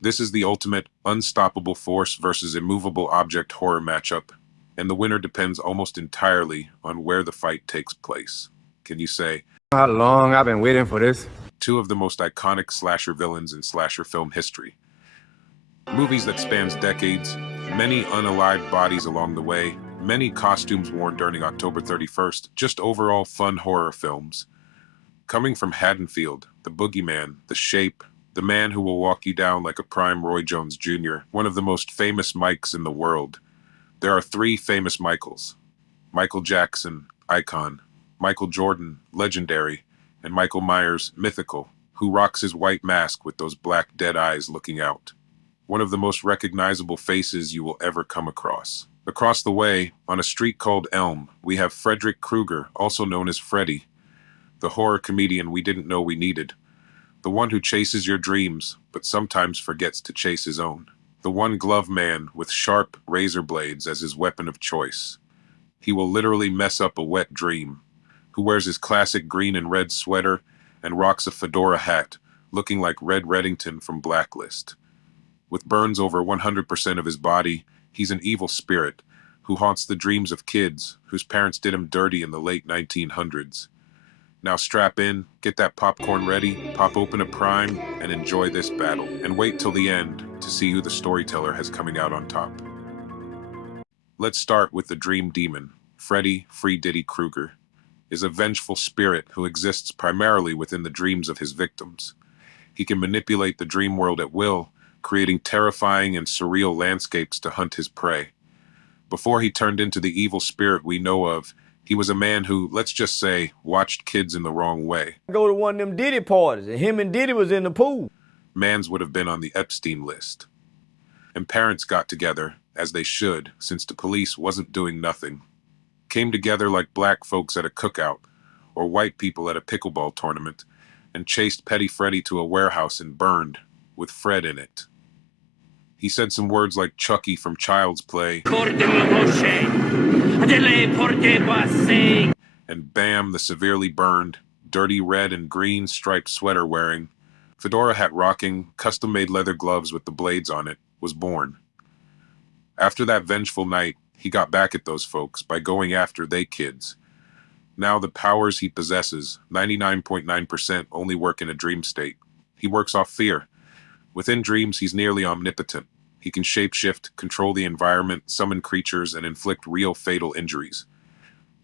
This is the ultimate unstoppable force versus immovable object horror matchup, and the winner depends almost entirely on where the fight takes place. Can you say, How long I've been waiting for this? two of the most iconic slasher villains in slasher film history? Movies that spans decades, many unalived bodies along the way, many costumes worn during October 31st, just overall fun horror films. Coming from Haddonfield, the boogeyman, the shape, the man who will walk you down like a prime Roy Jones Jr., one of the most famous Mikes in the world. There are three famous Michaels: Michael Jackson, icon; Michael Jordan, legendary; and Michael Myers, mythical, who rocks his white mask with those black dead eyes looking out. One of the most recognizable faces you will ever come across. Across the way, on a street called Elm, we have Freddy Krueger, also known as Freddy, the horror comedian we didn't know we needed. The one who chases your dreams, but sometimes forgets to chase his own. The one-glove man with sharp razor blades as his weapon of choice. He will literally mess up a wet dream. Who wears his classic green and red sweater and rocks a fedora hat, looking like Red Reddington from Blacklist. With burns over 100% of his body, he's an evil spirit who haunts the dreams of kids whose parents did him dirty in the late 1900s. Now strap in, get that popcorn ready, pop open a Prime, and enjoy this battle. And wait till the end to see who the storyteller has coming out on top. Let's start with the Dream Demon. Freddy Krueger is a vengeful spirit who exists primarily within the dreams of his victims. He can manipulate the dream world at will, creating terrifying and surreal landscapes to hunt his prey. Before he turned into the evil spirit we know of, he was a man who, let's just say, watched kids in the wrong way. Go to one of them Diddy parties, and him and Diddy was in the pool. Mans would have been on the Epstein list. And parents got together, as they should, since the police wasn't doing nothing. Came together like black folks at a cookout, or white people at a pickleball tournament, and chased Petty Freddy to a warehouse and burned, with Fred in it. He said some words like Chucky from Child's Play, and bam, the severely burned, dirty red and green striped sweater wearing, fedora hat rocking, custom-made leather gloves with the blades on it, was born. After that vengeful night, he got back at those folks by going after they kids. Now the powers he possesses, 99.9%, only work in a dream state. He works off fear. Within dreams, he's nearly omnipotent. He can shapeshift, control the environment, summon creatures, and inflict real fatal injuries.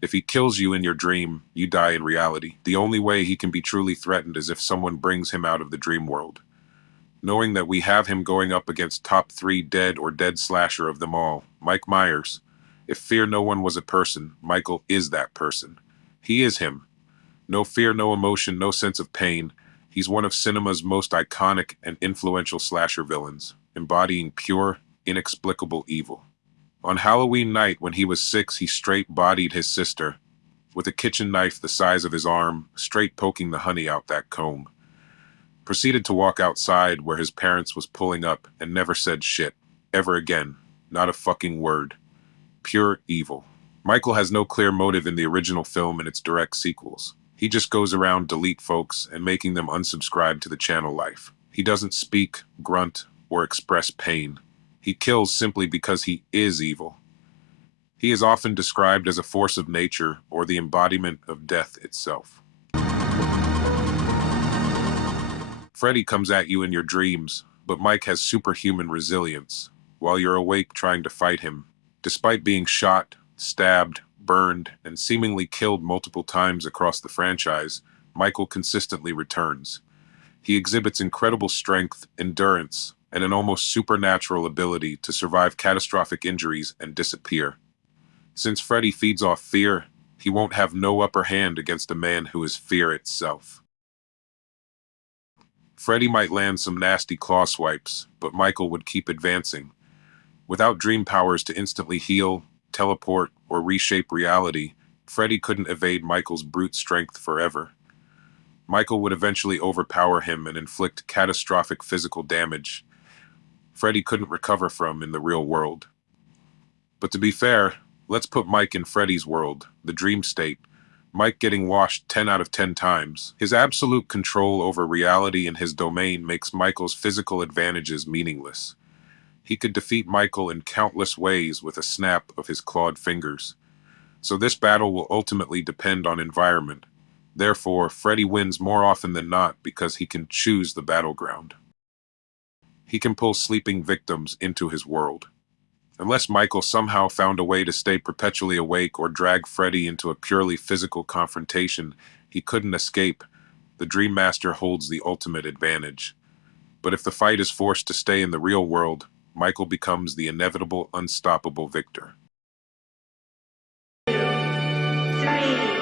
If he kills you in your dream, you die in reality. The only way he can be truly threatened is if someone brings him out of the dream world. Knowing that we have him going up against top 3 dead or dead slasher of them all, Mike Myers. If fear no one was a person, Michael is that person. He is him. No fear, no emotion, no sense of pain. He's one of cinema's most iconic and influential slasher villains, embodying pure, inexplicable evil. On Halloween night, when he was 6, he straight-bodied his sister, with a kitchen knife the size of his arm, straight poking the honey out that comb. Proceeded to walk outside where his parents was pulling up and never said shit, ever again, not a fucking word. Pure evil. Michael has no clear motive in the original film and its direct sequels. He just goes around delete folks and making them unsubscribe to the channel life. He doesn't speak, grunt, or express pain. He kills simply because he is evil. He is often described as a force of nature or the embodiment of death itself. Freddy comes at you in your dreams, but Mike has superhuman resilience while you're awake trying to fight him. Despite being shot, stabbed, burned, and seemingly killed multiple times across the franchise, Michael consistently returns. He exhibits incredible strength, endurance, and an almost supernatural ability to survive catastrophic injuries and disappear. Since Freddy feeds off fear, he won't have no upper hand against a man who is fear itself. Freddy might land some nasty claw swipes, but Michael would keep advancing. Without dream powers to instantly heal, teleport, or reshape reality, Freddy couldn't evade Michael's brute strength forever. Michael would eventually overpower him and inflict catastrophic physical damage Freddy couldn't recover from in the real world. But to be fair, let's put Mike in Freddy's world, the dream state. Mike getting washed 10 out of 10 times. His absolute control over reality and his domain makes Michael's physical advantages meaningless. He could defeat Michael in countless ways with a snap of his clawed fingers. So this battle will ultimately depend on environment. Therefore, Freddy wins more often than not because he can choose the battleground. He can pull sleeping victims into his world. Unless Michael somehow found a way to stay perpetually awake or drag Freddy into a purely physical confrontation, he couldn't escape. The Dream Master holds the ultimate advantage. But if the fight is forced to stay in the real world, Michael becomes the inevitable, unstoppable victor. 2, 3,